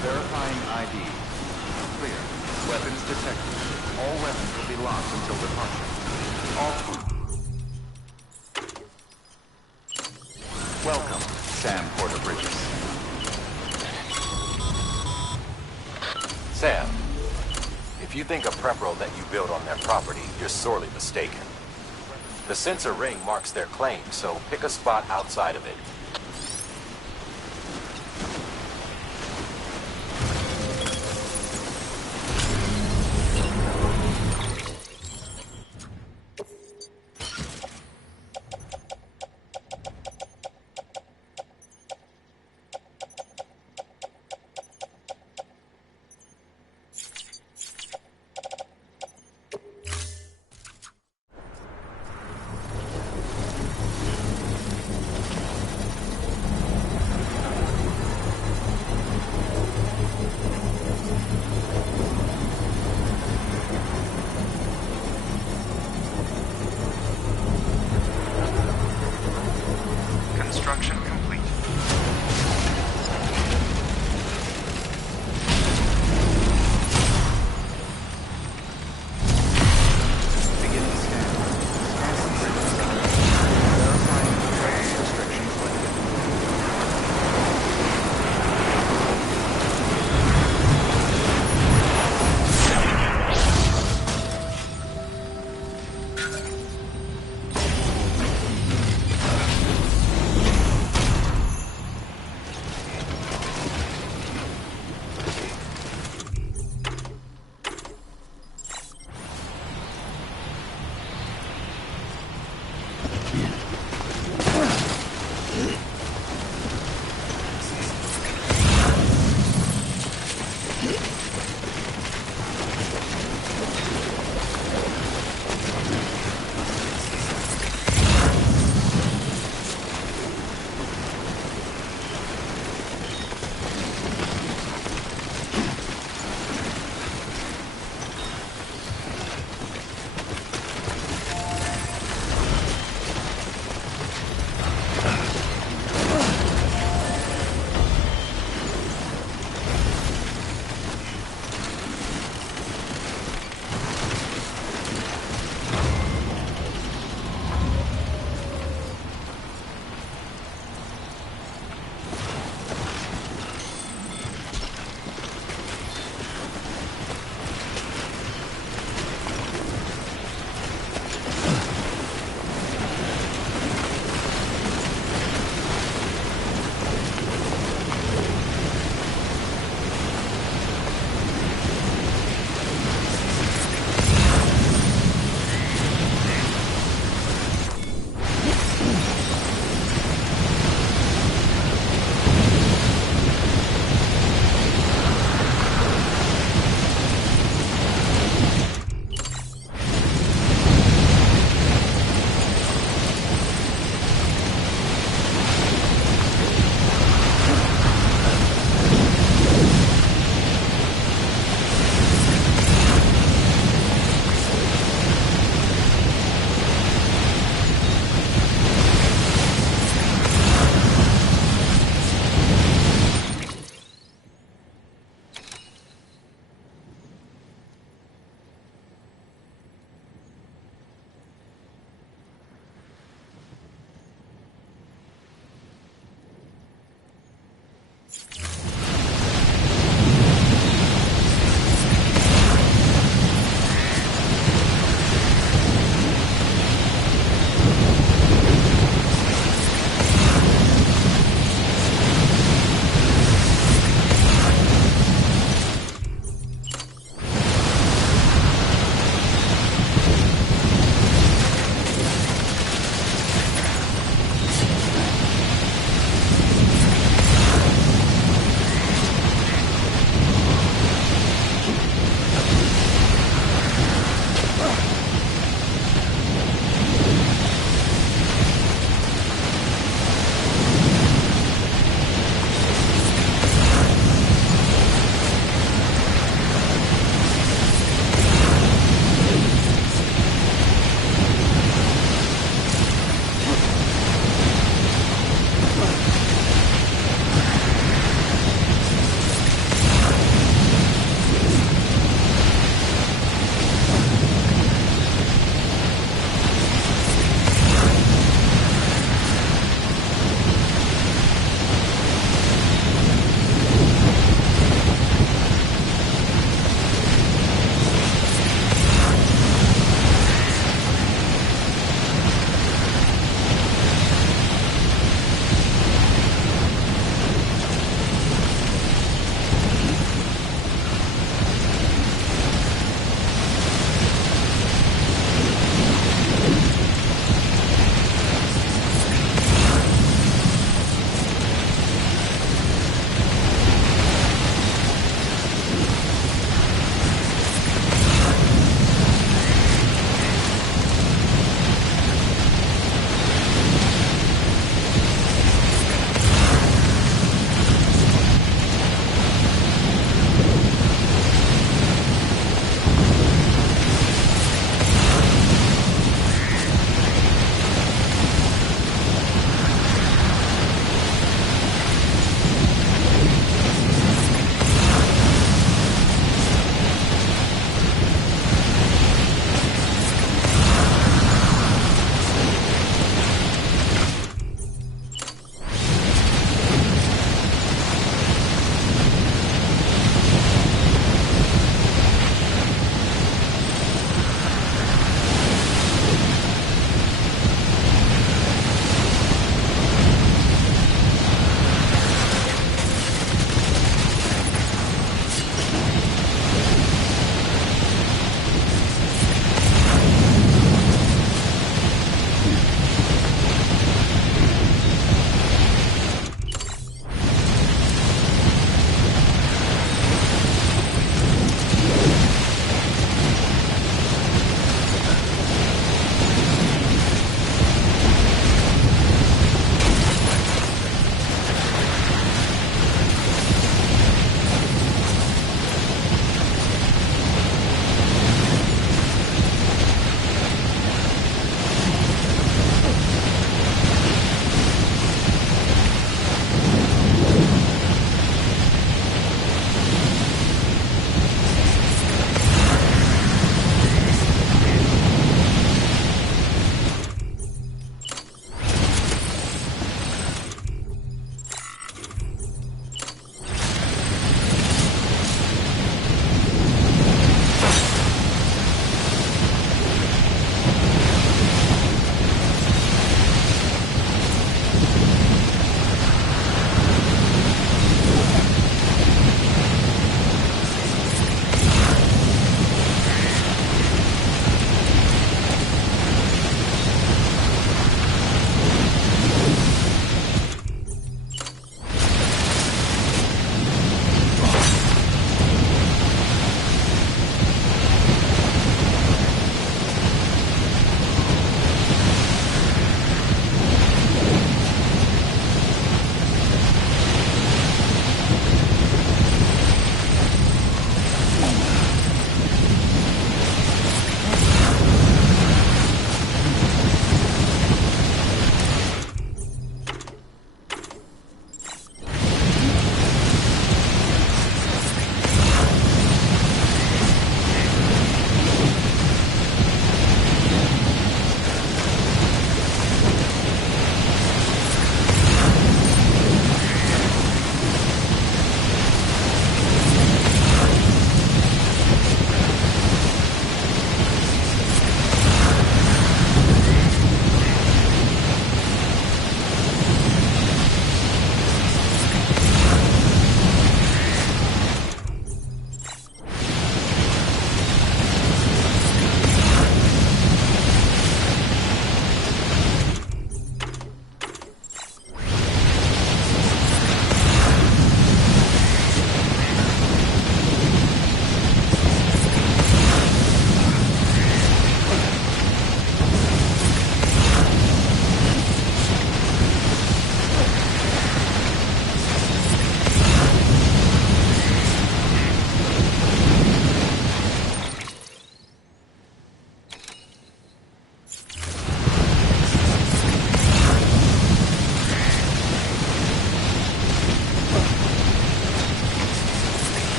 Verifying ID. Clear. Weapons detected. All weapons will be locked until departure. All... Welcome, Sam Porter-Bridges. Sam, if you think a prep road that you built on their property, you're sorely mistaken. The sensor ring marks their claim, so pick a spot outside of it.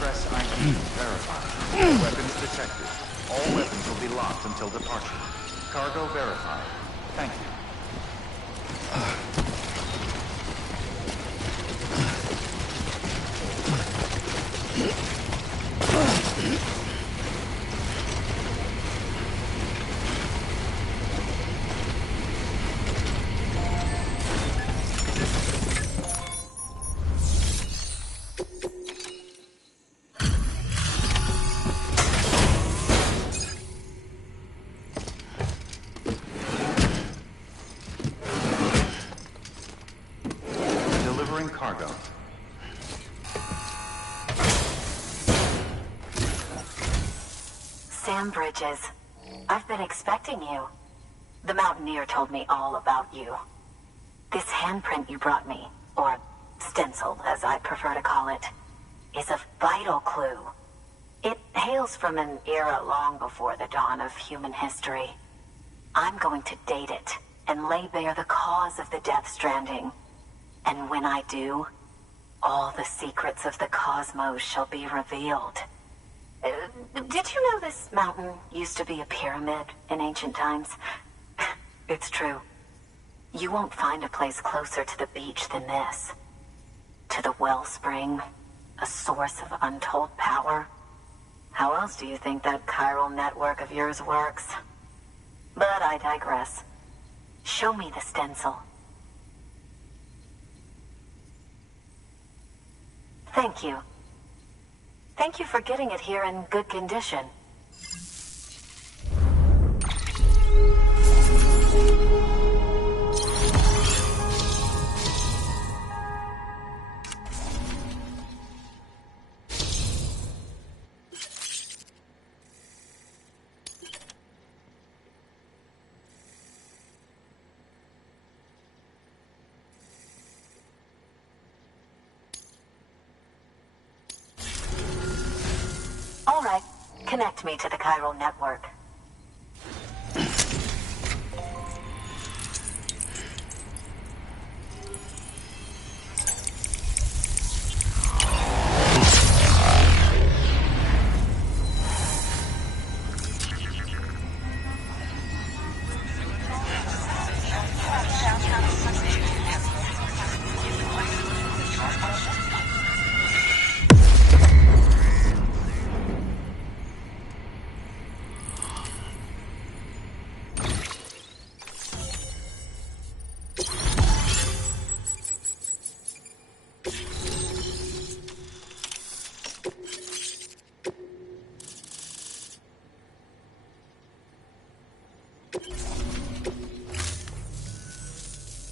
Press ID verified. Weapons detected. All weapons will be locked until departure. Cargo verified. Thank you. Cargo. Sam Bridges, I've been expecting you. The Mountaineer told me all about you. This handprint you brought me, or stencil as I prefer to call it, is a vital clue. It hails from an era long before the dawn of human history. I'm going to date it and lay bare the cause of the Death Stranding. And when I do, all the secrets of the cosmos shall be revealed. Did you know this mountain used to be a pyramid in ancient times? It's true. You won't find a place closer to the beach than this. To the wellspring, a source of untold power. How else do you think that chiral network of yours works? But I digress. Show me the stencil. Thank you. Thank you for getting it here in good condition. All right, connect me to the chiral network.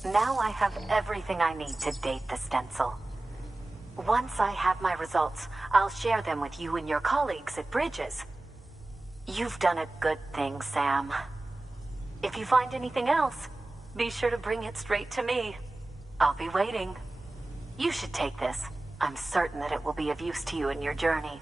Now I have everything I need to date the stencil. Once I have my results, I'll share them with you and your colleagues at Bridges. You've done a good thing, Sam. If you find anything else, be sure to bring it straight to me. I'll be waiting. You should take this. I'm certain that it will be of use to you in your journey.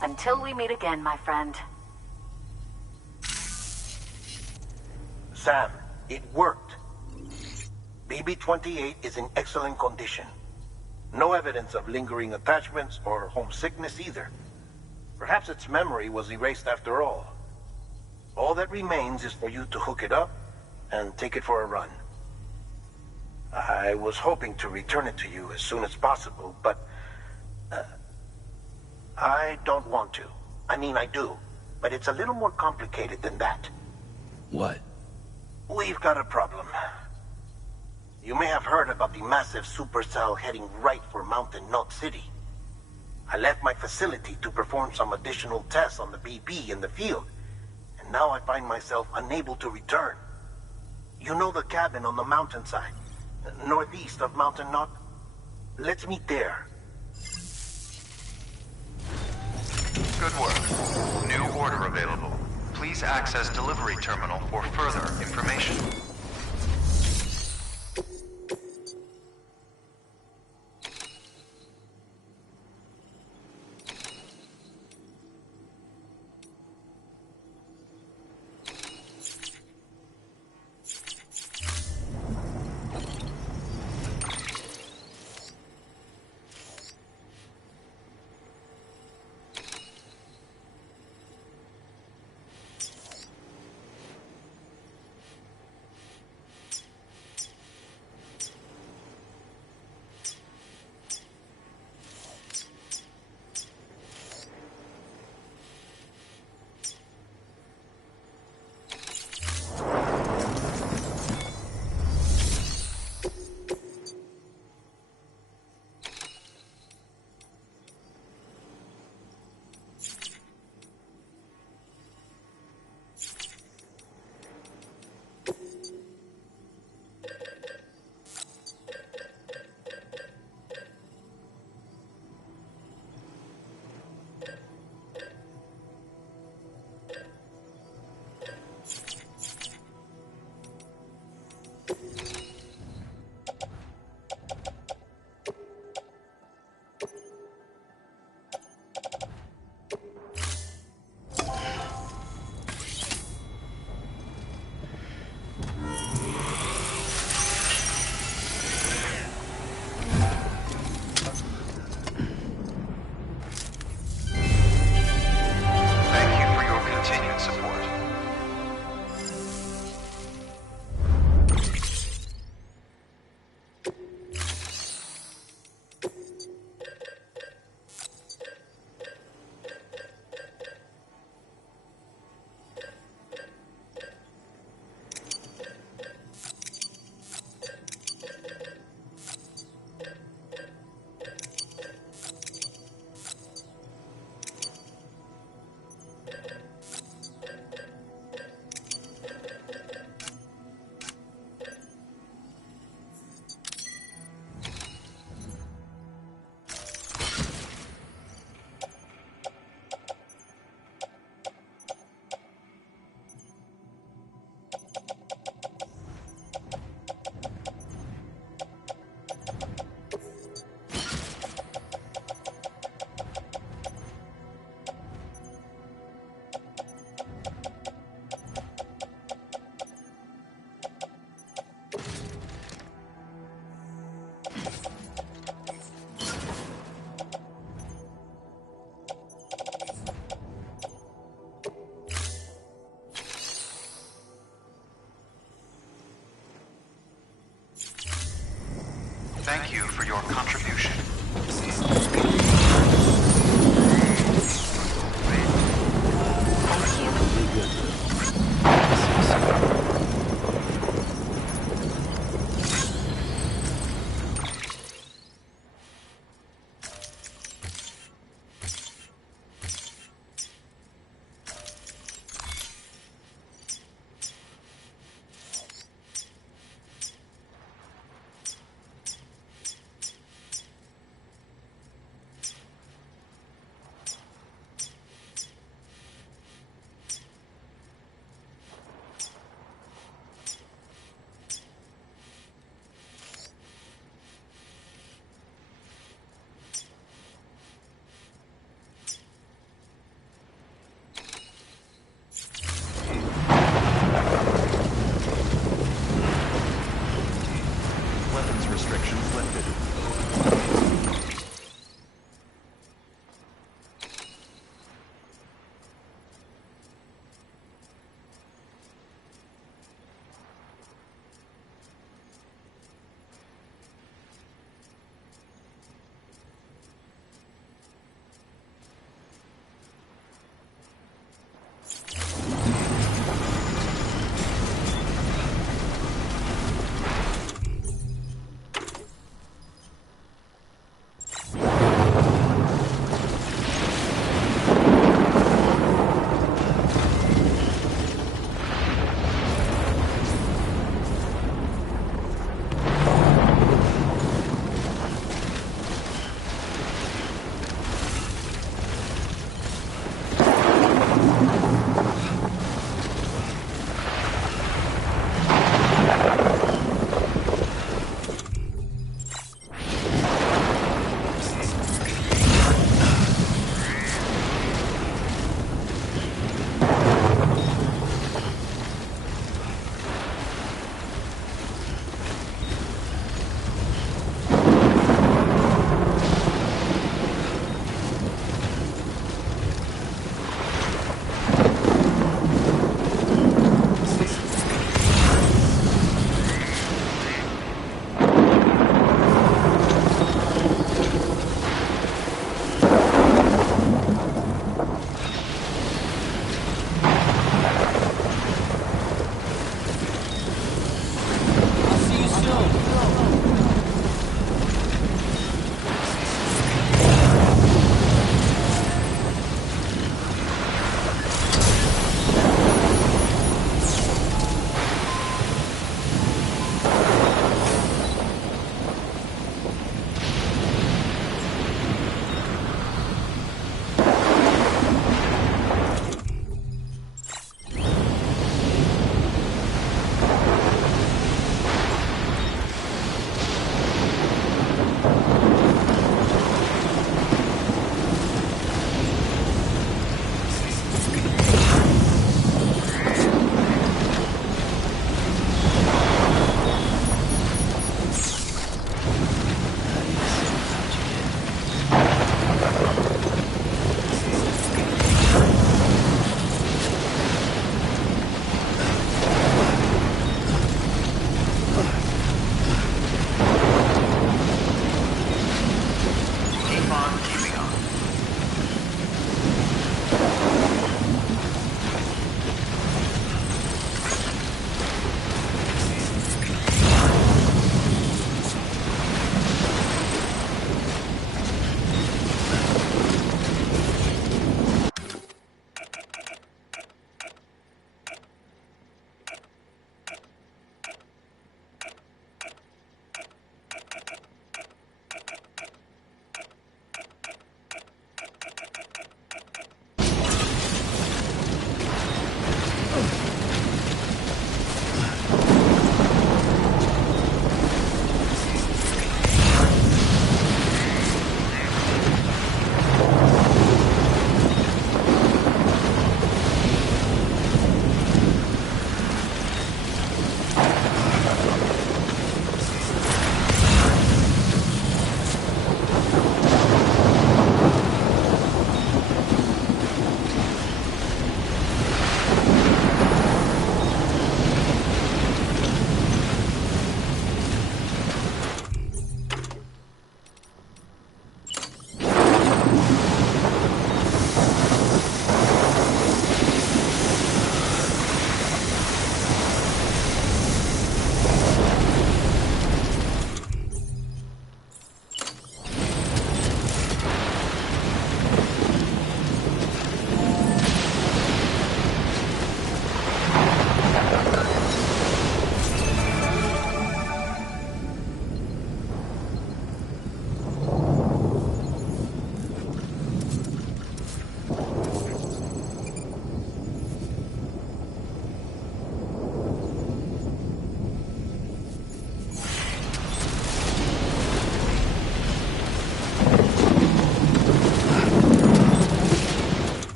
Until we meet again, my friend. Sam, it worked. BB-28 is in excellent condition. No evidence of lingering attachments or homesickness either. Perhaps its memory was erased after all. All that remains is for you to hook it up and take it for a run. I was hoping to return it to you as soon as possible, but I don't want to. I mean, I do, but it's a little more complicated than that. What? We've got a problem. You may have heard about the massive supercell heading right for Mountain Knot City. I left my facility to perform some additional tests on the BB in the field, and now I find myself unable to return. You know the cabin on the mountainside, northeast of Mountain Knot? Let's meet there. Good work. New order available. Please access delivery terminal for further information. for your contribution. Thank you.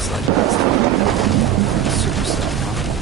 Looks like that's the supercell, huh?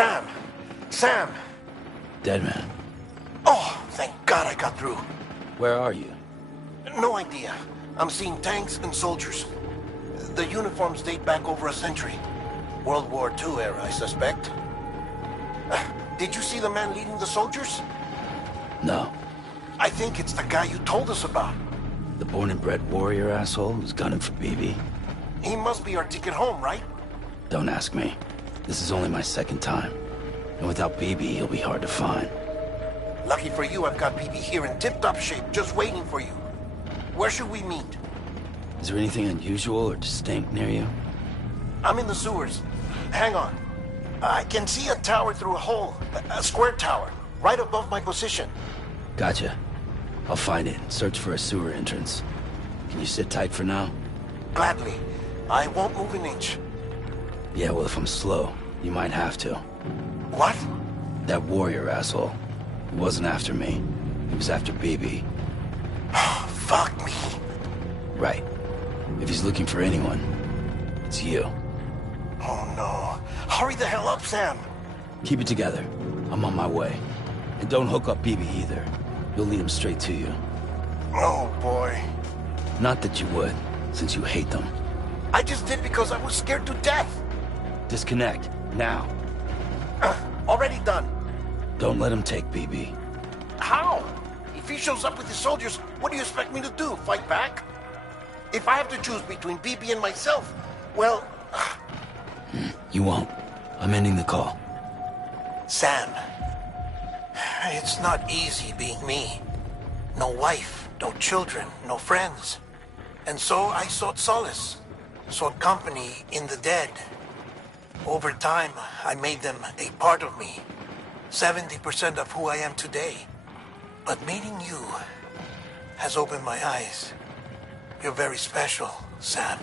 Sam! Sam! Dead man. Oh, thank God I got through. Where are you? No idea. I'm seeing tanks and soldiers. The uniforms date back over a century. World War II era, I suspect. Did you see the man leading the soldiers? No. I think it's the guy you told us about. The born and bred warrior asshole who's gunning for BB? He must be our ticket home, right? Don't ask me. This is only my second time. And without BB, he'll be hard to find. Lucky for you, I've got BB here in tip-top shape, just waiting for you. Where should we meet? Is there anything unusual or distinct near you? I'm in the sewers. Hang on. I can see a tower through a hole. A square tower, right above my position. Gotcha. I'll find it and search for a sewer entrance. Can you sit tight for now? Gladly. I won't move an inch. Yeah, well, if I'm slow, you might have to. What? That warrior asshole. He wasn't after me. He was after BB. Fuck me. Right. If he's looking for anyone, it's you. Oh no. Hurry the hell up, Sam. Keep it together. I'm on my way. And don't hook up BB either. You'll lead him straight to you. Oh boy. Not that you would, since you hate them. I just did because I was scared to death. Disconnect, now. Already done. Don't let him take BB. How? If he shows up with his soldiers, what do you expect me to do? Fight back? If I have to choose between BB and myself, well... You won't. I'm ending the call. Sam, it's not easy being me. No wife, no children, no friends. And so I sought solace, sought company in the dead. Over time, I made them a part of me. 70% of who I am today. But meeting you has opened my eyes. You're very special, Sam.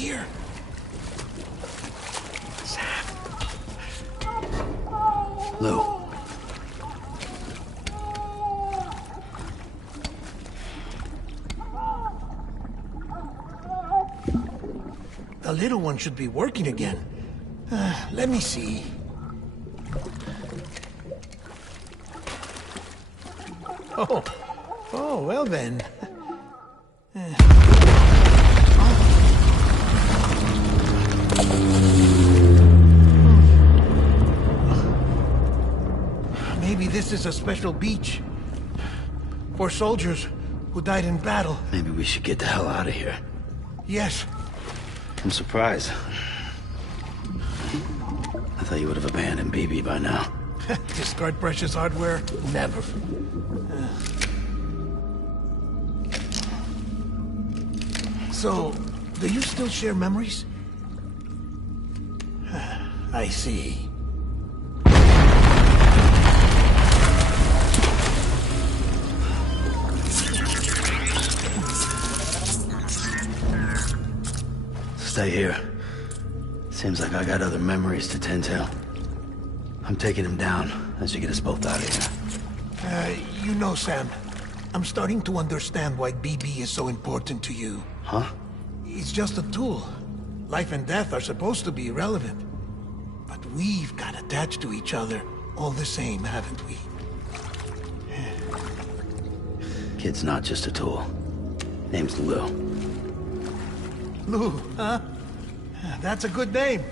here. Lou. The little one should be working again. Let me see. Oh, well then. Maybe this is a special beach for soldiers who died in battle. Maybe we should get the hell out of here. Yes. I'm surprised. I thought you would have abandoned BB by now. Discard precious hardware? Never. So, do you still share memories? I see. Stay here. Seems like I got other memories to tend to. I'm taking him down as you get us both out of here. You know, Sam, I'm starting to understand why BB is so important to you. Huh? It's just a tool. Life and death are supposed to be irrelevant. But we've got attached to each other all the same, haven't we? Kid's not just a tool. Name's Lou. Lou, huh? That's a good name.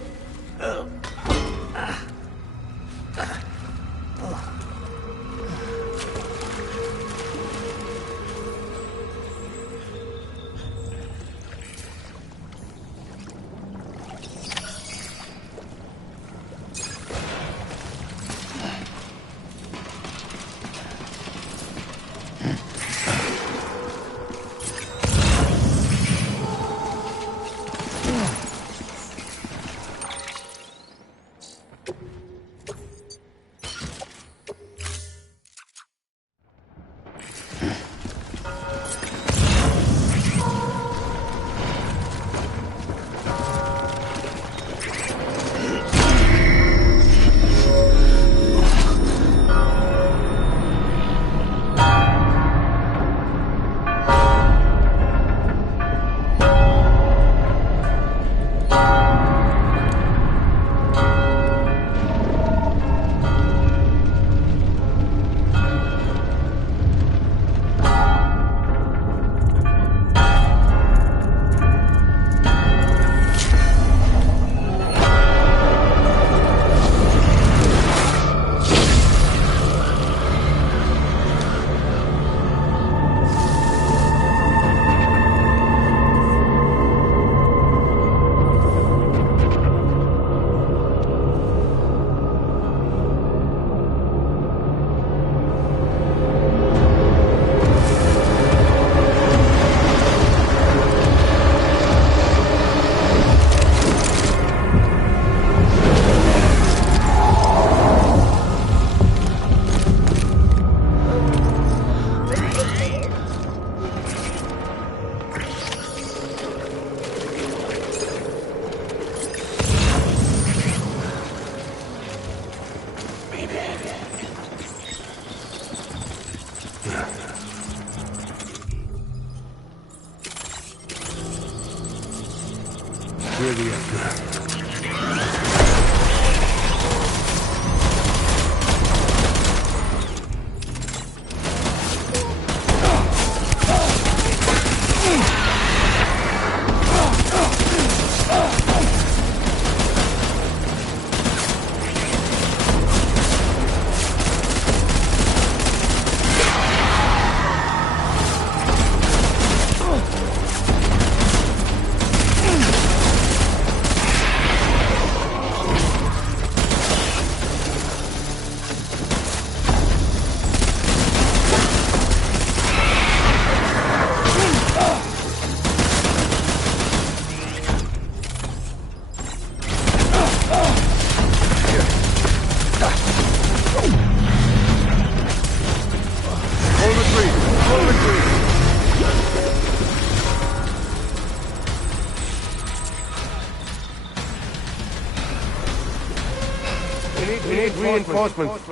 Reinforcements.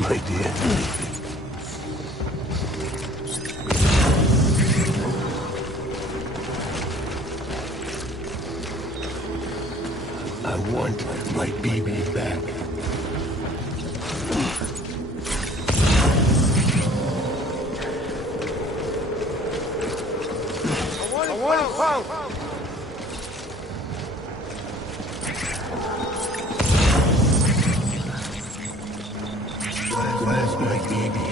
My dear. I want my baby back. I want it found. Where's my baby?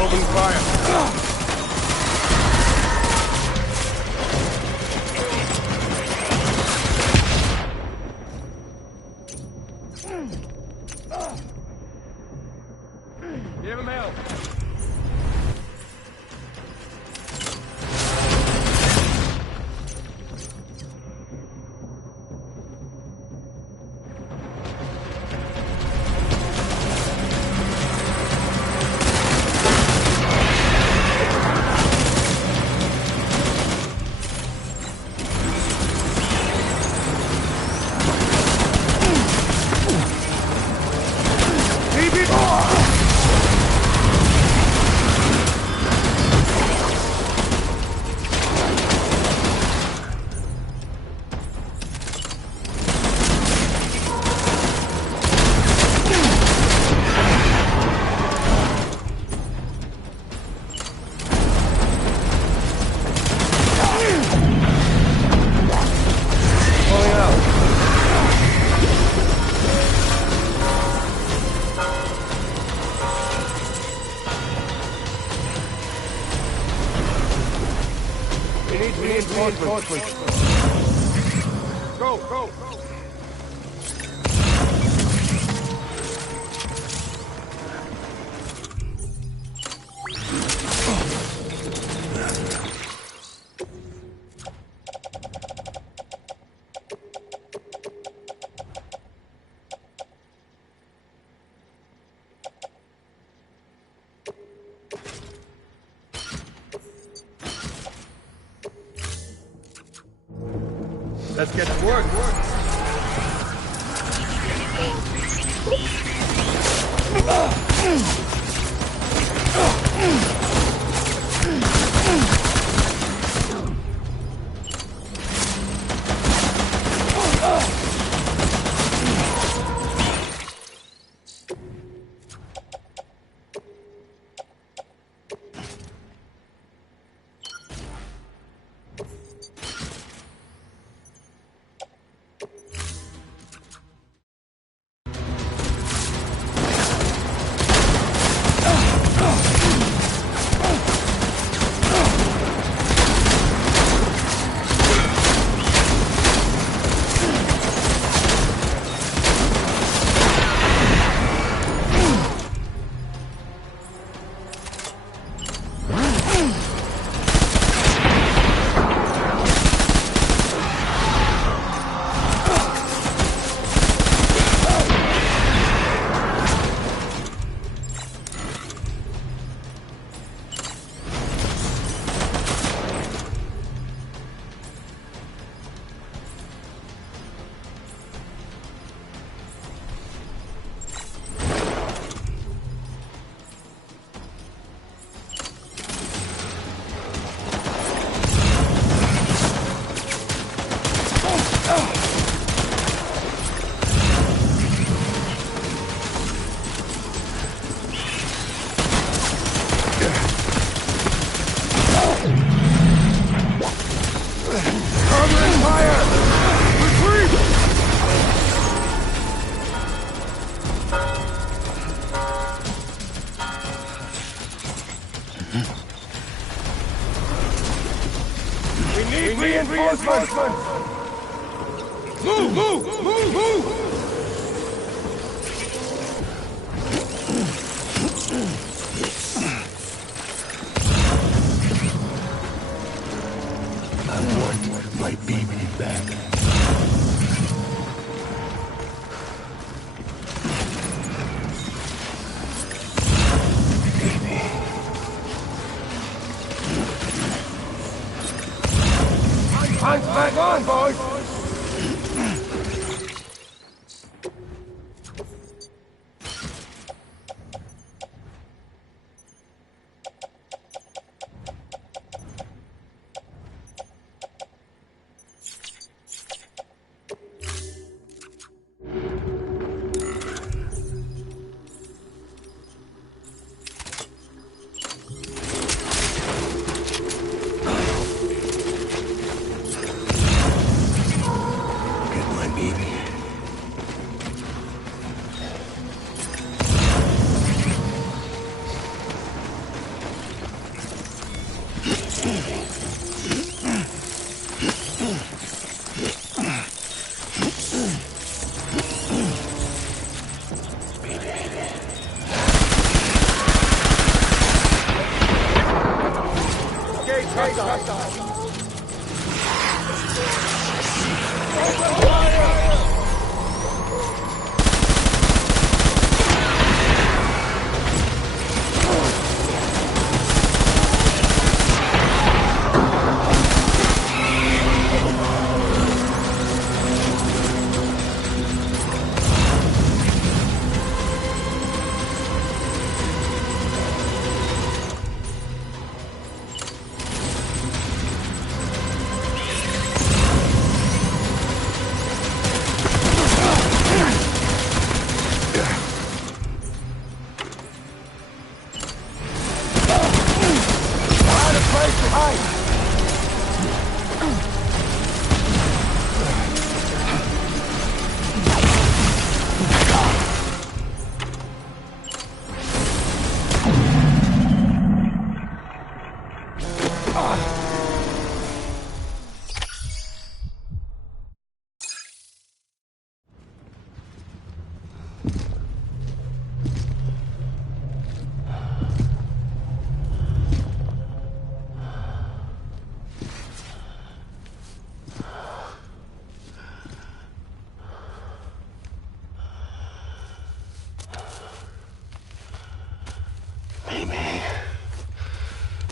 Open fire. Give him help. Reinforcements. Go. Let's get to work. We need reinforcements! Move! Move! Move! Move! I want my baby back. Hands back on, boys! Get my baby.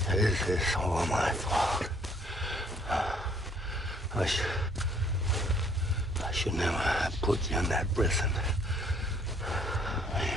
Maybe this is all my fault. I should never have put you in that prison. Maybe.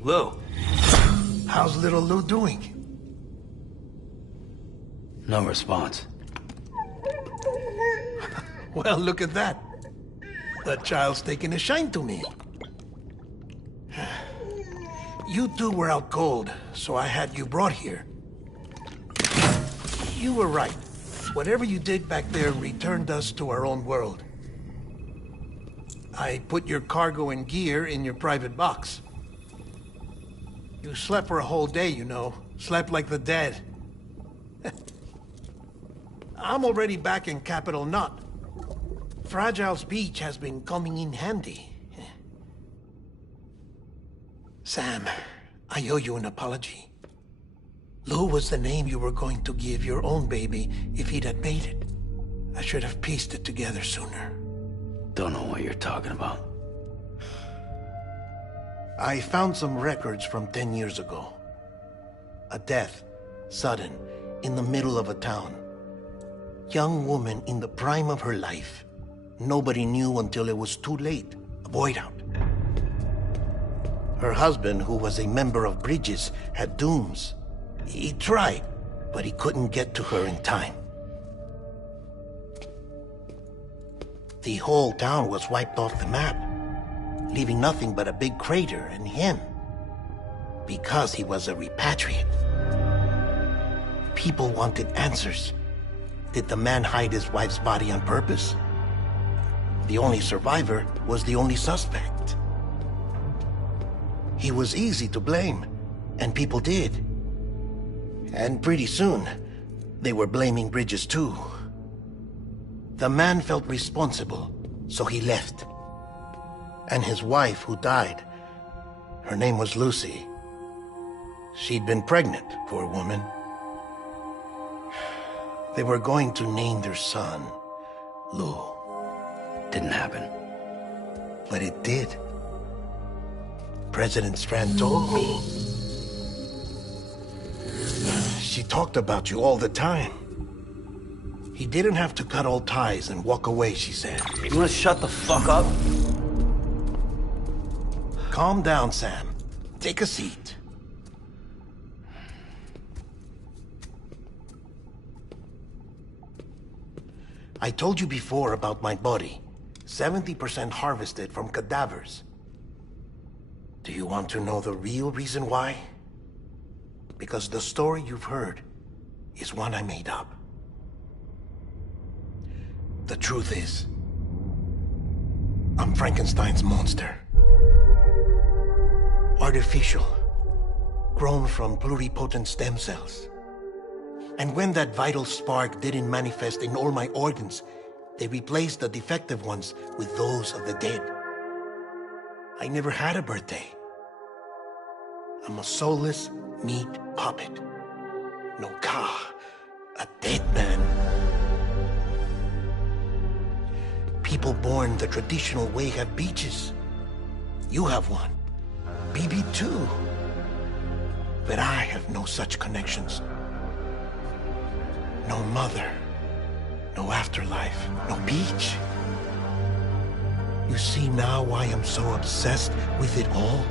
Lou. How's little Lou doing? No response. Well, look at that. The child's taking a shine to me. You two were out cold, so I had you brought here. You were right. Whatever you did back there returned us to our own world. I put your cargo and gear in your private box. You slept for a whole day, you know. Slept like the dead. I'm already back in Capital Knot. Fragile's beach has been coming in handy. Sam, I owe you an apology. Lou was the name you were going to give your own baby if he'd had made it. I should have pieced it together sooner. Don't know what you're talking about. I found some records from 10 years ago. A death, sudden, in the middle of a town. Young woman in the prime of her life. Nobody knew until it was too late. A void out. Her husband, who was a member of Bridges, had dooms. He tried, but he couldn't get to her in time. The whole town was wiped off the map, leaving nothing but a big crater and him. Because he was a repatriate. People wanted answers. Did the man hide his wife's body on purpose? The only survivor was the only suspect. He was easy to blame, and people did. And pretty soon, they were blaming Bridges too. The man felt responsible, so he left. And his wife, who died, her name was Lucy. She'd been pregnant, poor woman. They were going to name their son Lou. Didn't happen. But it did. President Strand told me. She talked about you all the time. He didn't have to cut all ties and walk away, she said. You wanna shut the fuck up? Calm down, Sam. Take a seat. I told you before about my body. 70% harvested from cadavers. Do you want to know the real reason why? Because the story you've heard is one I made up. The truth is, I'm Frankenstein's monster. Artificial, grown from pluripotent stem cells. And when that vital spark didn't manifest in all my organs, they replaced the defective ones with those of the dead. I never had a birthday. I'm a soulless meat puppet. No car, a dead man. People born the traditional way have beaches. You have one. BB too. But I have no such connections. No mother, no afterlife, no beach. You see now why I'm so obsessed with it all?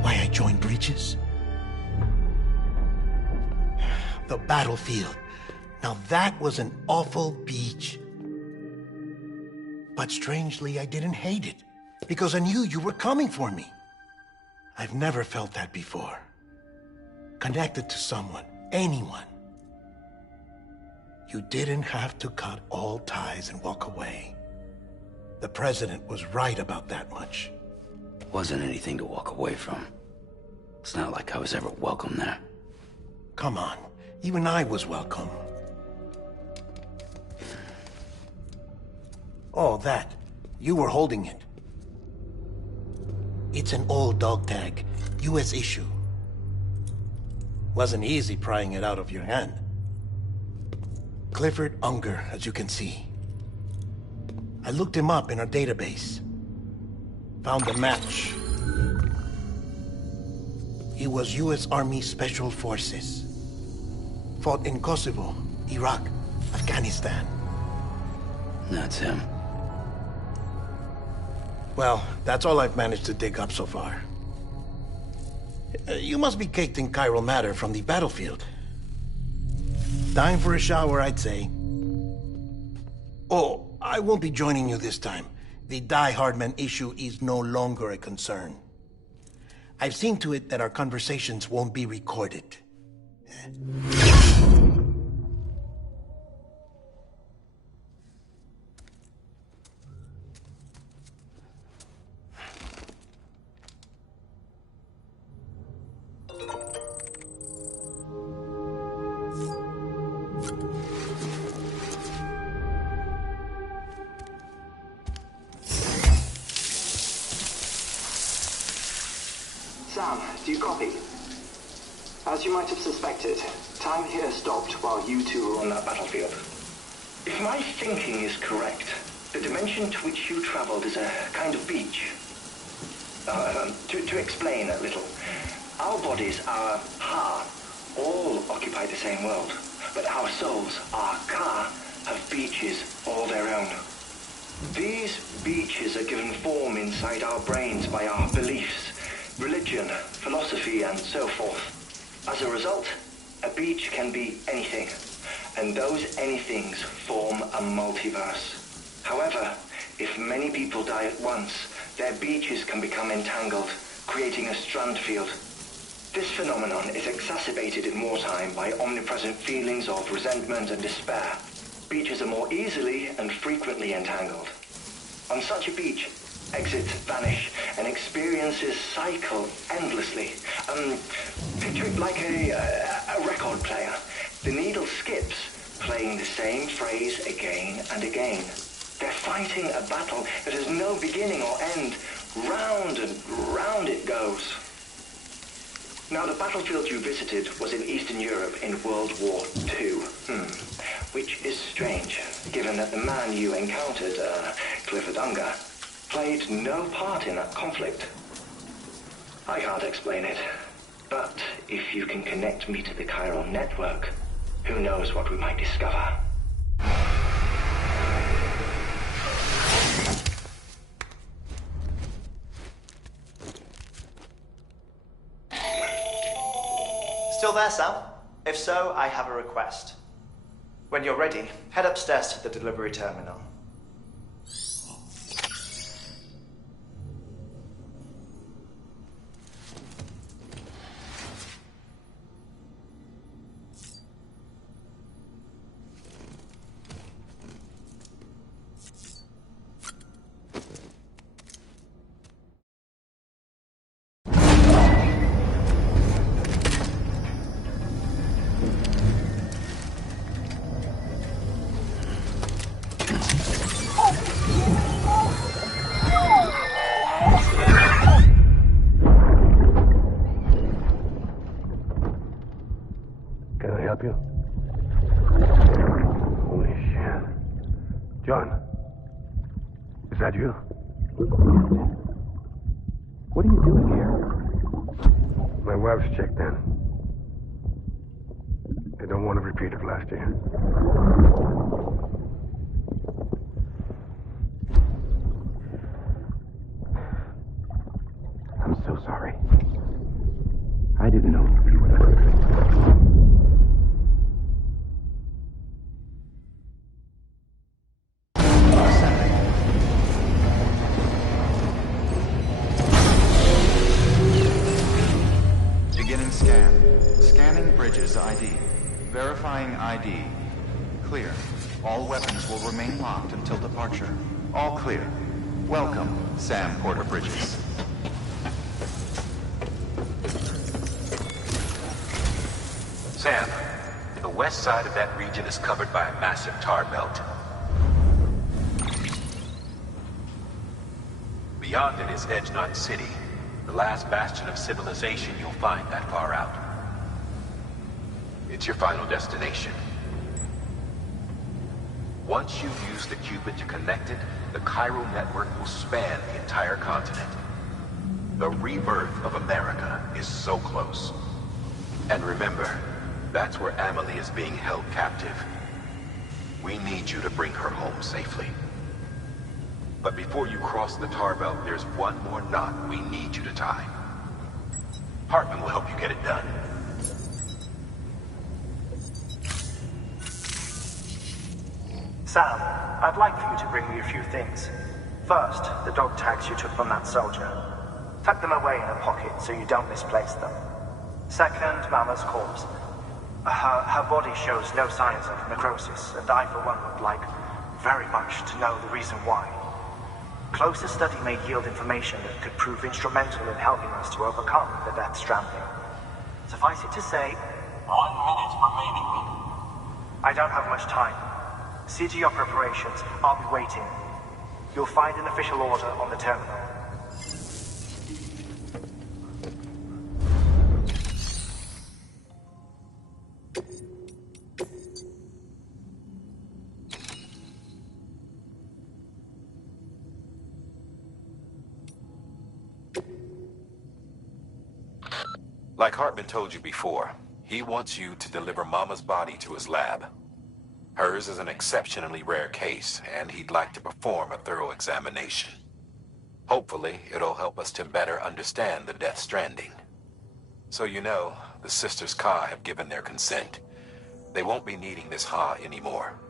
Why I joined Bridges? The battlefield. Now that was an awful beach. But strangely, I didn't hate it, because I knew you were coming for me. I've never felt that before. Connected to someone, anyone. You didn't have to cut all ties and walk away. The president was right about that much. Wasn't anything to walk away from. It's not like I was ever welcome there. Come on, even I was welcome. Oh, that. You were holding it. It's an old dog tag, US issue. Wasn't easy prying it out of your hand. Clifford Unger, as you can see. I looked him up in our database. Found a match. He was US Army Special Forces. Fought in Kosovo, Iraq, Afghanistan. That's him. Well, that's all I've managed to dig up so far. You must be caked in chiral matter from the battlefield. Time for a shower, I'd say. Oh, I won't be joining you this time. The Die Hardman issue is no longer a concern. I've seen to it that our conversations won't be recorded. Sam, do you copy? As you might have suspected, time here stopped while you two were on that battlefield. If my thinking is correct, the dimension to which you traveled is a kind of beach. To explain a little, our bodies, our Ha, all occupy the same world, but our souls, our Ka, have beaches all their own. These beaches are given form inside our brains by our beliefs, religion, philosophy, and so forth. As a result, a beach can be anything, and those anythings form a multiverse. However, if many people die at once, their beaches can become entangled, creating a strand field. This phenomenon is exacerbated in wartime by omnipresent feelings of resentment and despair. Beaches are more easily and frequently entangled. On such a beach, exits vanish, and experiences cycle endlessly. Picture it like a record player. The needle skips, playing the same phrase again and again. They're fighting a battle that has no beginning or end. Round and round it goes. Now, the battlefield you visited was in Eastern Europe in World War II. Which is strange, given that the man you encountered, Clifford Unger, played no part in that conflict. I can't explain it, but if you can connect me to the chiral network, who knows what we might discover. Still there, Sam? If so, I have a request. When you're ready, head upstairs to the delivery terminal. Can I help you? Holy shit. John, is that you? What are you doing here? My wife's checked in. They don't want to repeat of last year. I'm so sorry. I didn't know you were that. Beginning scan. Scanning bridges ID. Verifying ID. Clear. All weapons will remain locked until departure. All clear. Welcome, Sam Porter Bridges. Sam, the west side of that region is covered by a massive tar belt. Beyond it is Edge Knot City, the last bastion of civilization you'll find that far out. It's your final destination. Once you use the Cupid to connect it, the chiral network will span the entire continent. The rebirth of America is so close. And remember, that's where Amelie is being held captive. We need you to bring her home safely. But before you cross the tar belt, there's one more knot we need you to tie. Hartman will help you get it done. Sam, I'd like for you to bring me a few things. First, the dog tags you took from that soldier. Tuck them away in a pocket so you don't misplace them. Second, Mama's corpse. Her body shows no signs of necrosis, and I, for one, would like very much to know the reason why. Closer study may yield information that could prove instrumental in helping us to overcome the Death Stranding. Suffice it to say, 1 minute remaining. I don't have much time. See to your preparations. I'll be waiting. You'll find an official order on the terminal. Like Hartman told you before, he wants you to deliver Mama's body to his lab. Hers is an exceptionally rare case, and he'd like to perform a thorough examination. Hopefully, it'll help us to better understand the Death Stranding. So you know, the Sisters Ka have given their consent. They won't be needing this Ha anymore.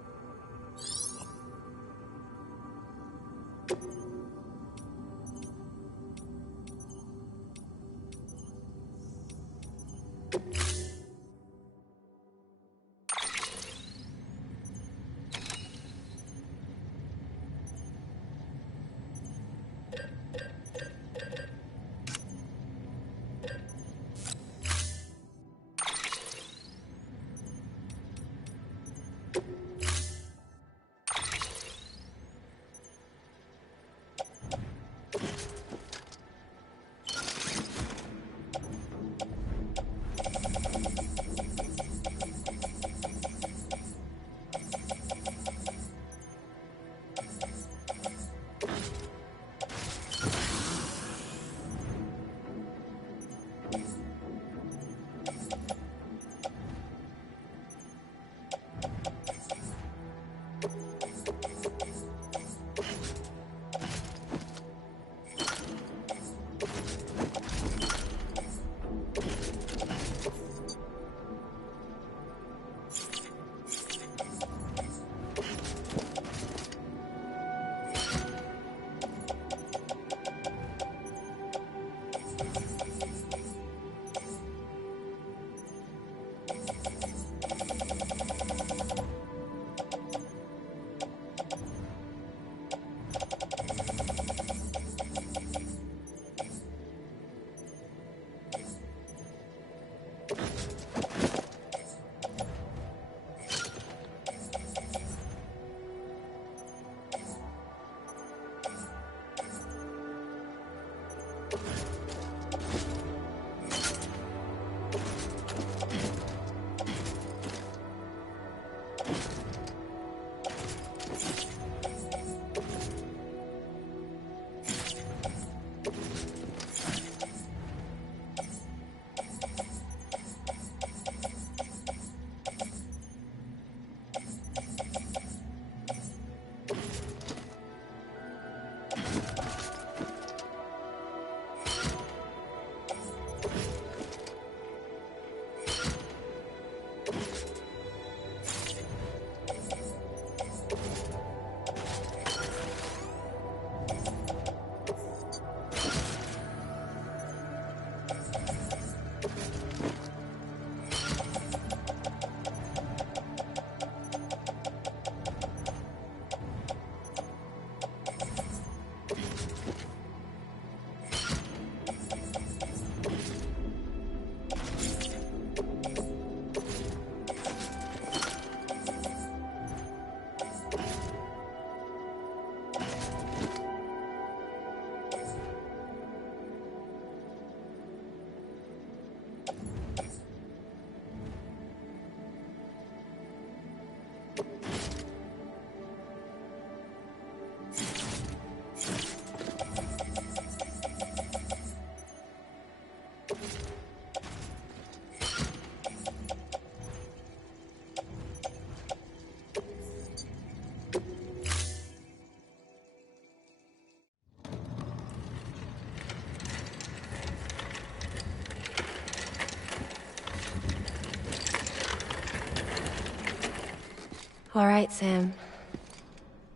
All right, Sam.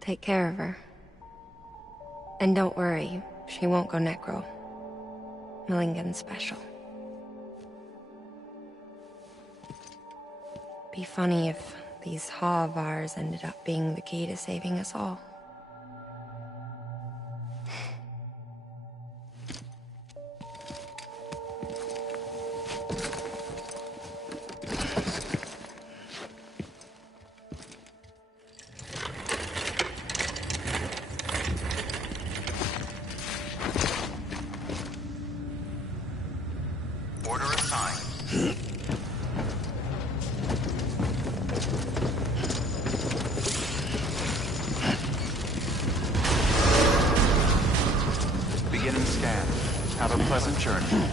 Take care of her. And don't worry, she won't go necro. Milligan's special. Be funny if these Ha of ours ended up being the key to saving us all. Order assigned. Beginning scan. Have a pleasant journey.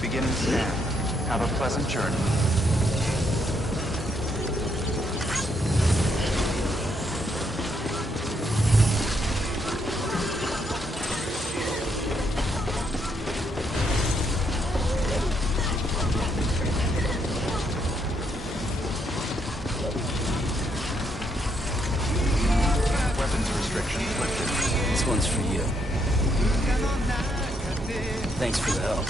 Beginning scan. Have a pleasant journey. Weapons restrictions lifted. This one's for you. Thanks for the help.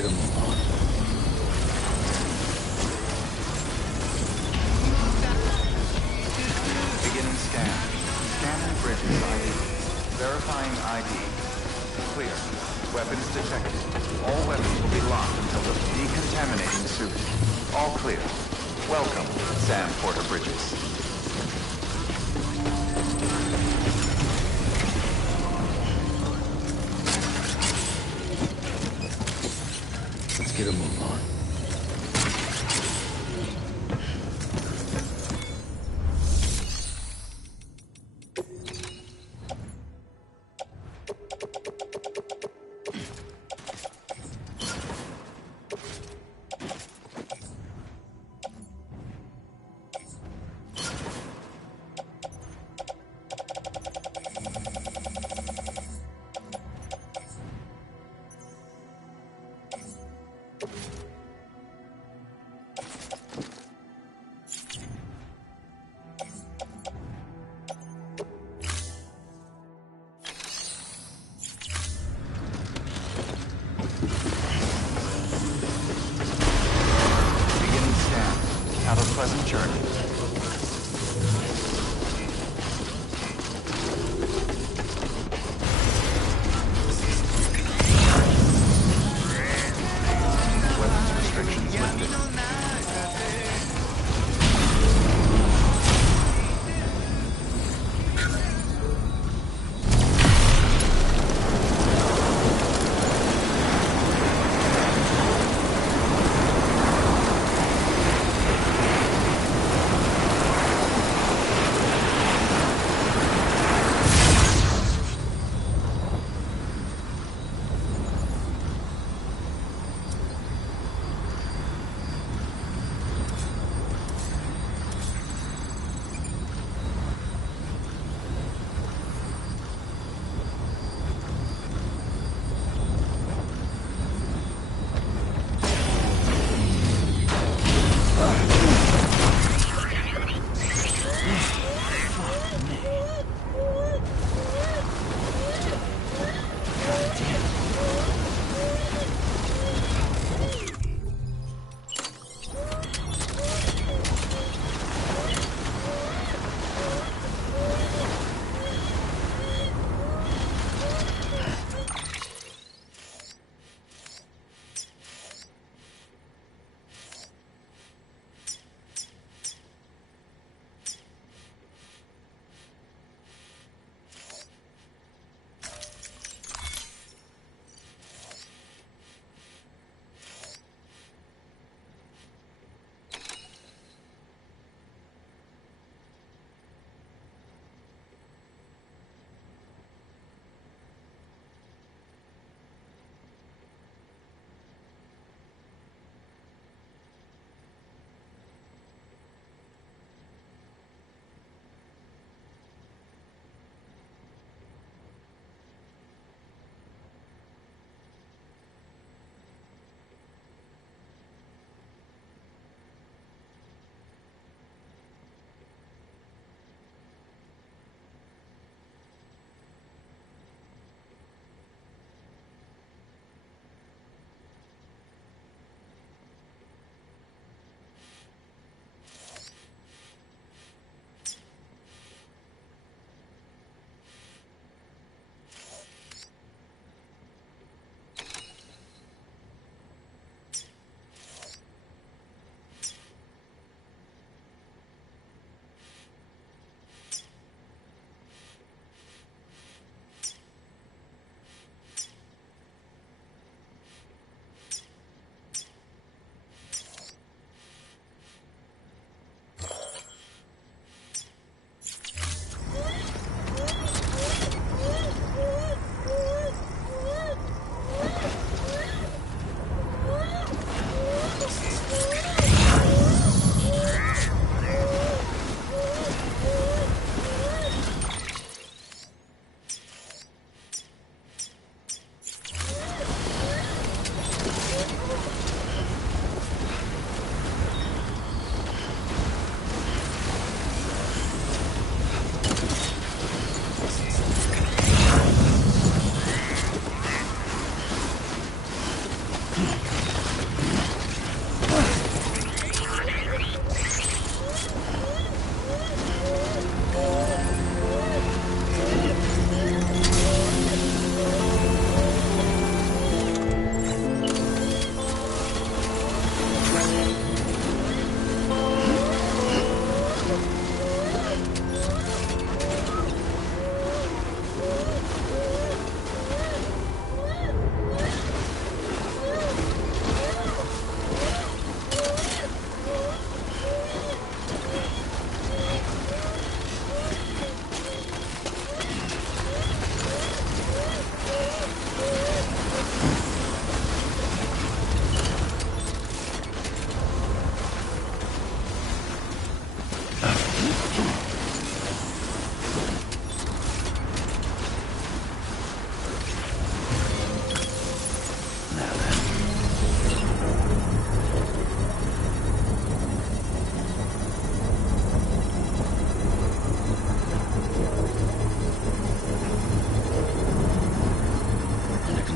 get a move on. Beginning scan. Scanning bridges ID. Verifying ID. Clear. Weapons detected. All weapons will be locked until the decontaminating suit. All clear. Welcome, Sam Porter Bridges. Let's get a move on.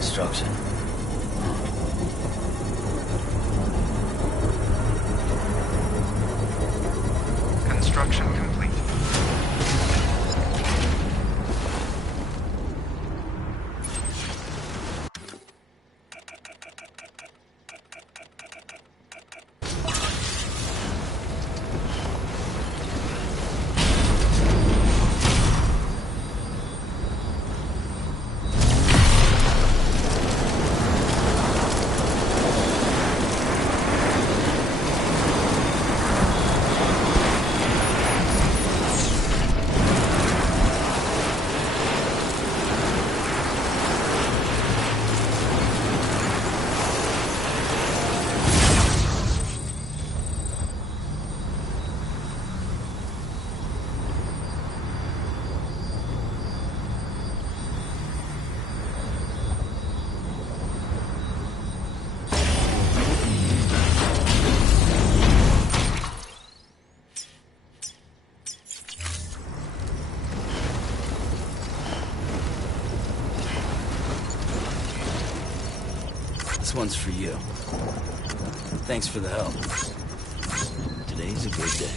construction. Construction complete. This one's for you. Thanks for the help. Today's a good day.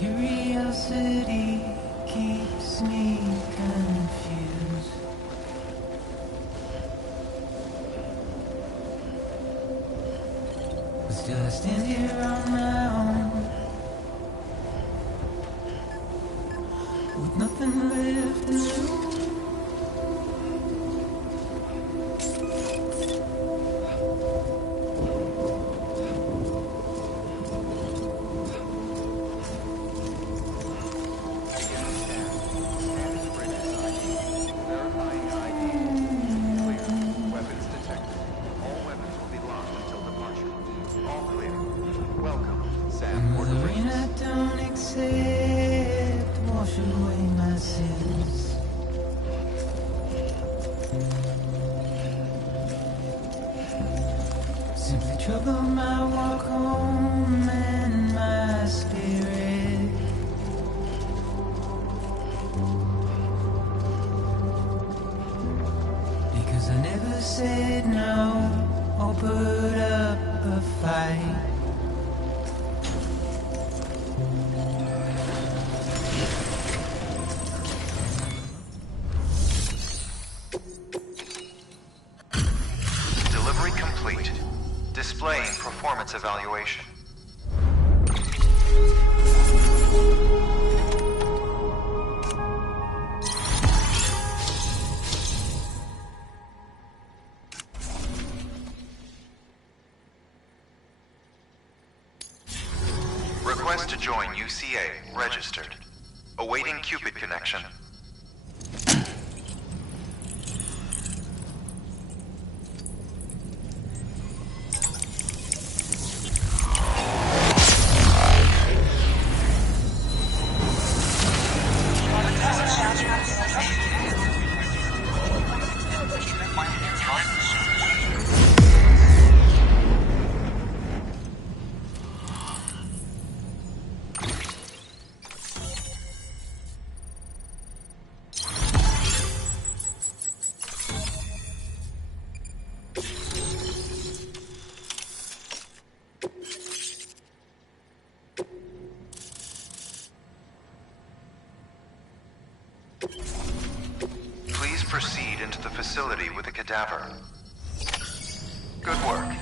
Curiosity keeps me confused. But still I stand here on my own, with nothing left to lose. Simply trouble my walk home and my spirit. Because I never said no or put up a fight. Displaying performance evaluation. Request to join UCA registered. Awaiting Cupid connection. Please proceed into the facility with the cadaver. Good work.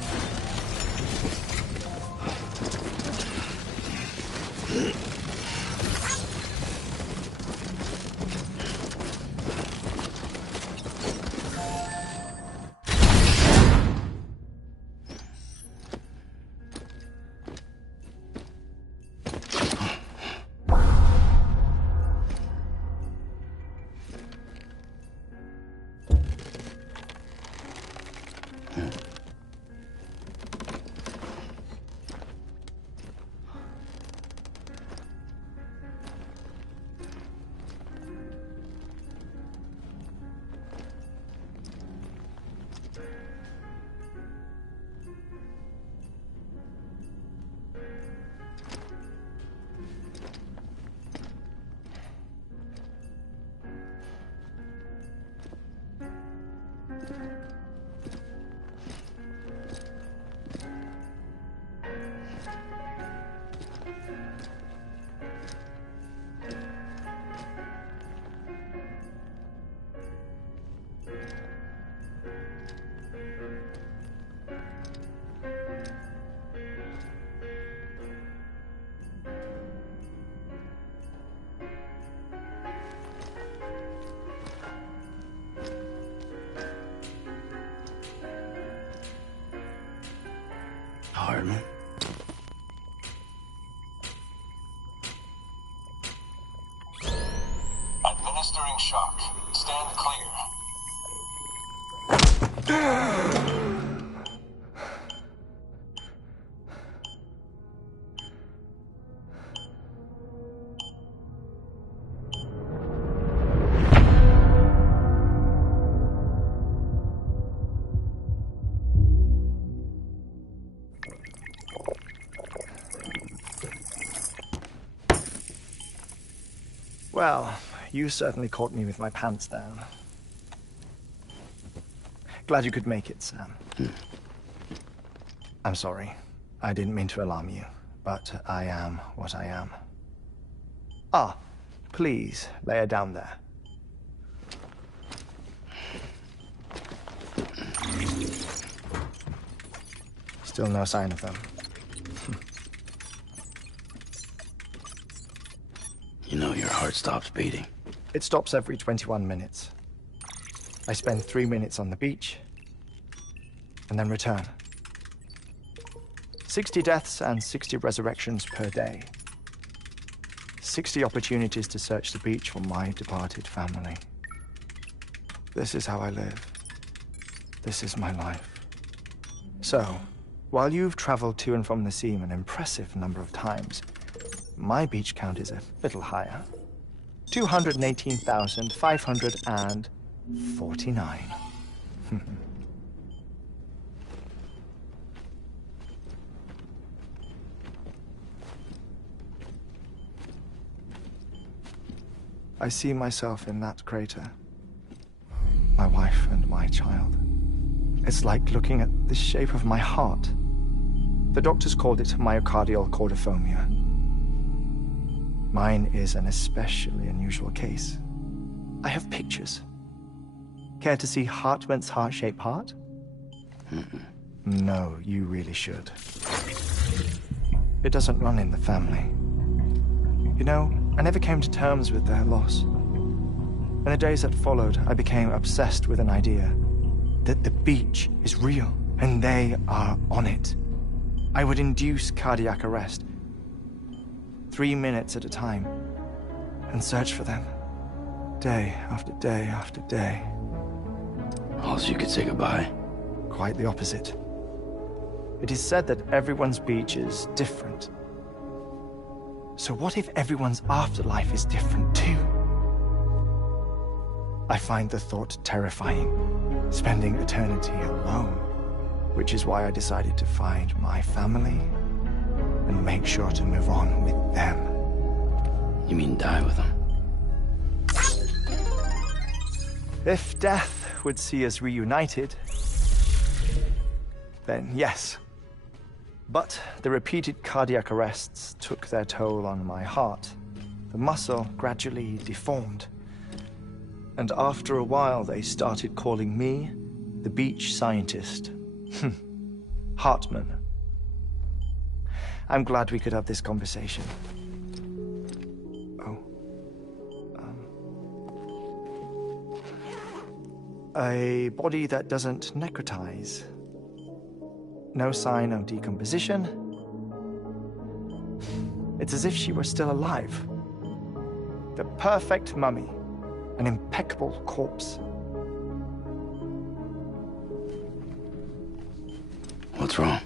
apartment. Administering shock. Stand clear. Well, you certainly caught me with my pants down. Glad you could make it, Sam. I'm sorry. I didn't mean to alarm you, but I am what I am. Ah, please, lay her down there. Still no sign of them. You know your heart stops beating. It stops every 21 minutes. I spend 3 minutes on the beach, and then return. 60 deaths and 60 resurrections per day. 60 opportunities to search the beach for my departed family. This is how I live. This is my life. So, while you've traveled to and from the sea an impressive number of times, my beach count is a little higher. 218,549. I see myself in that crater. My wife and my child. It's like looking at the shape of my heart. The doctors called it myocardial cordiformia. Mine is an especially unusual case. I have pictures. Care to see Hartman's heart-shaped heart? No, you really should. It doesn't run in the family. You know, I never came to terms with their loss. In the days that followed, I became obsessed with an idea that the beach is real, and they are on it. I would induce cardiac arrest, 3 minutes at a time, and search for them, day after day after day. Also, you could say goodbye. Quite the opposite. It is said that everyone's beach is different. So what if everyone's afterlife is different too? I find the thought terrifying, spending eternity alone, which is why I decided to find my family and make sure to move on with them. You mean die with them? If death would see us reunited, then yes. But the repeated cardiac arrests took their toll on my heart. The muscle gradually deformed. And after a while, they started calling me the beach scientist. Hartman. I'm glad we could have this conversation. A body that doesn't necrotize. No sign of decomposition. It's as if she were still alive. The perfect mummy. An impeccable corpse. What's wrong?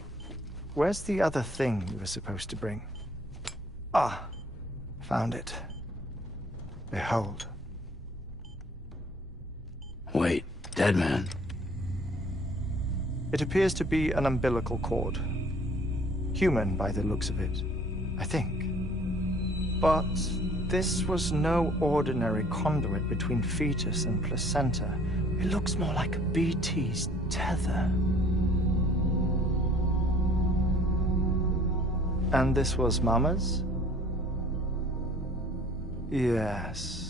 Where's the other thing you were supposed to bring? Ah, found it. Behold. Wait, dead man? It appears to be an umbilical cord. Human by the looks of it, I think. But this was no ordinary conduit between fetus and placenta. It looks more like a BT's tether. And this was Mama's? Yes.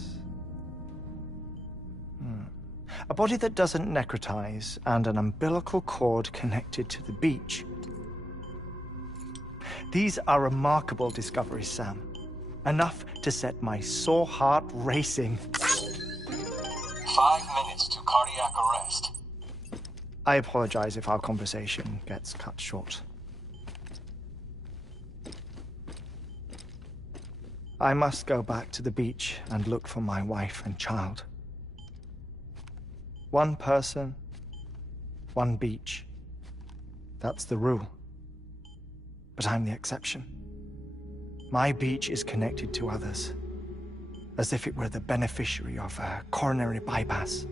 A body that doesn't necrotize, and an umbilical cord connected to the beach. These are remarkable discoveries, Sam. Enough to set my sore heart racing. 5 minutes to cardiac arrest. I apologize if our conversation gets cut short. I must go back to the beach and look for my wife and child. One person, one beach. That's the rule. But I'm the exception. My beach is connected to others, as if it were the beneficiary of a coronary bypass.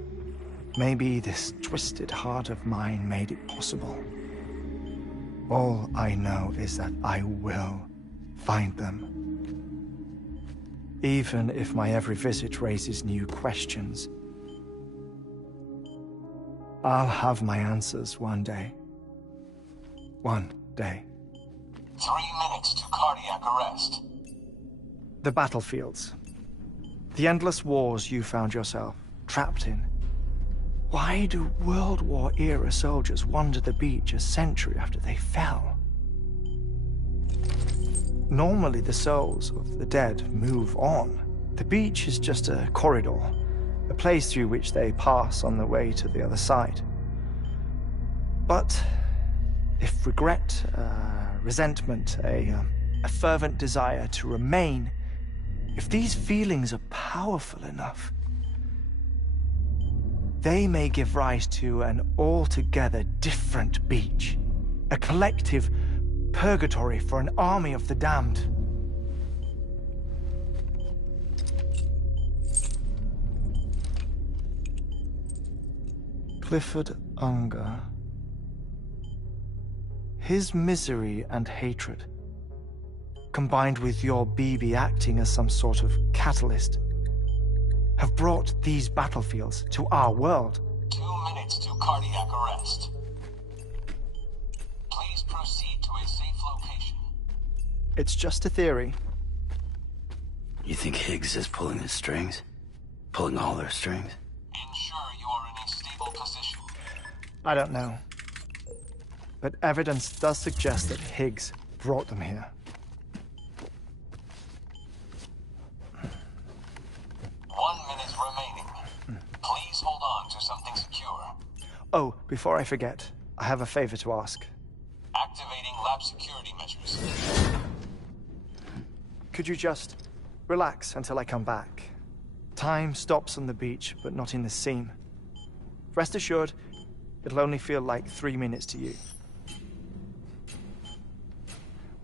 Maybe this twisted heart of mine made it possible. All I know is that I will find them. Even if my every visit raises new questions, I'll have my answers one day. One day. 3 minutes to cardiac arrest. The battlefields. The endless wars you found yourself trapped in. Why do World War-era soldiers wander the beach a century after they fell? Normally, the souls of the dead move on. The beach is just a corridor, a place through which they pass on the way to the other side. But if regret, resentment, a fervent desire to remain, if these feelings are powerful enough, they may give rise to an altogether different beach, a collective purgatory for an army of the damned. Clifford Unger. His misery and hatred, combined with your BB acting as some sort of catalyst, have brought these battlefields to our world. 2 minutes to cardiac arrest. Please proceed to a safe location. It's just a theory. You think Higgs is pulling the strings? Pulling all their strings? Ensure you are in a stable position. I don't know. But evidence does suggest that Higgs brought them here. 1 minute remaining. Please hold on to something secure. Oh, before I forget, I have a favor to ask. Activating lab security measures. Could you just relax until I come back? Time stops on the beach, but not in the scene. Rest assured, it'll only feel like 3 minutes to you.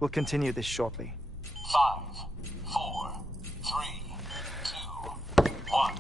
We'll continue this shortly. 5, 4, 3, 2, 1.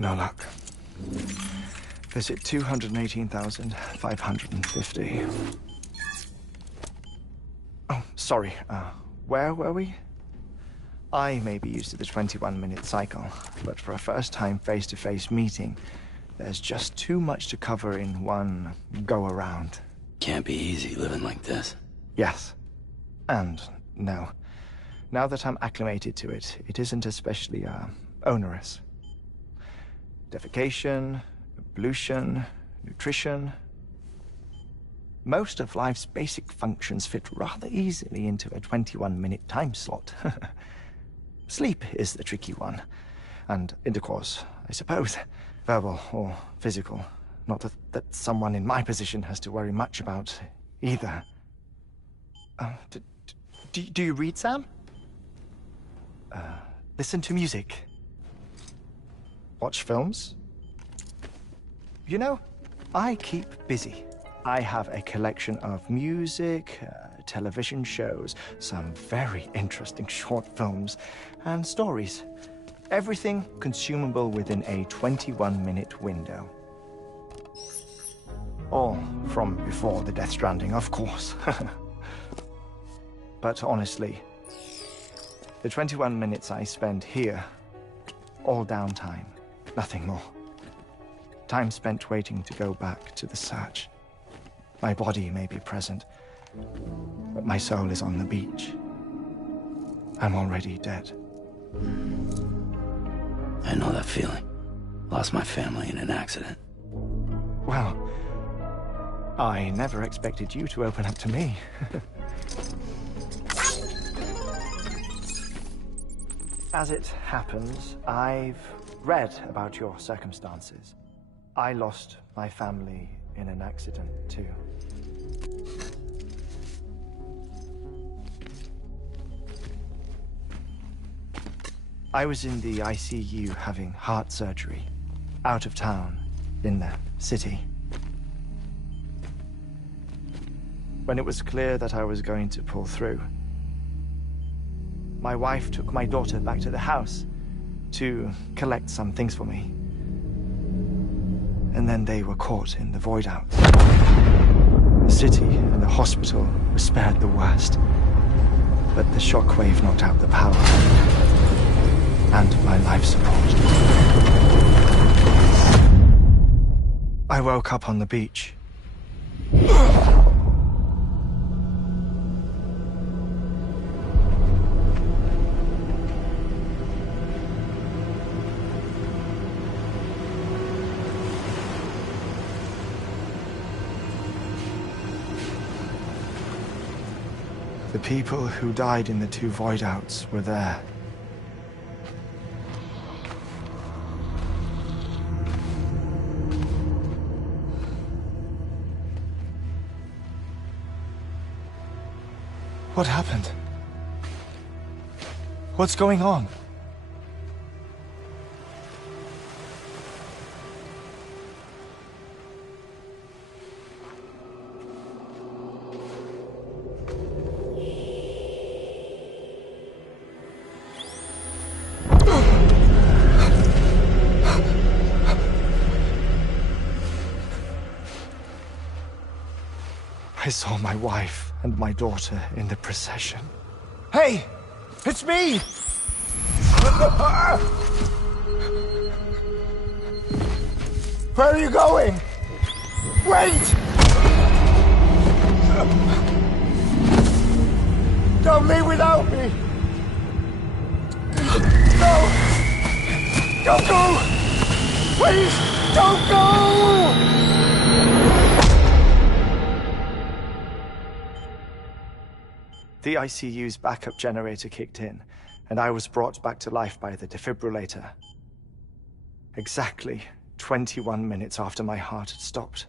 No luck. Visit 218,550. Oh, sorry. Where were we? I may be used to the 21-minute cycle, but for a first-time face-to-face meeting, there's just too much to cover in one go-around. Can't be easy living like this. Yes. And no. Now that I'm acclimated to it, it isn't especially, onerous. Defecation, ablution, nutrition. Most of life's basic functions fit rather easily into a 21-minute time slot. Sleep is the tricky one. And intercourse, I suppose. Verbal or physical. Not that someone in my position has to worry much about either. Do you read, Sam? Listen to music. Watch films? You know, I keep busy. I have a collection of music, television shows, some very interesting short films, and stories. Everything consumable within a 21-minute window. All from before the Death Stranding, of course. But honestly, the 21 minutes I spend here, all downtime, nothing more. Time spent waiting to go back to the search. My body may be present, but my soul is on the beach. I'm already dead. I know that feeling. Lost my family in an accident. Well, I never expected you to open up to me. As it happens, I've read about your circumstances. I lost my family in an accident, too. I was in the ICU having heart surgery, out of town, in the city. When it was clear that I was going to pull through, my wife took my daughter back to the house to collect some things for me. And then they were caught in the void out. The city and the hospital were spared the worst, but the shockwave knocked out the power and my life support. I woke up on the beach. The people who died in the 2 void outs were there. What happened? What's going on? I saw my wife and my daughter in the procession. Hey! It's me! Where are you going? Wait! Don't leave without me! No! Don't go! Please, don't go! The ICU's backup generator kicked in, and I was brought back to life by the defibrillator. Exactly 21 minutes after my heart had stopped.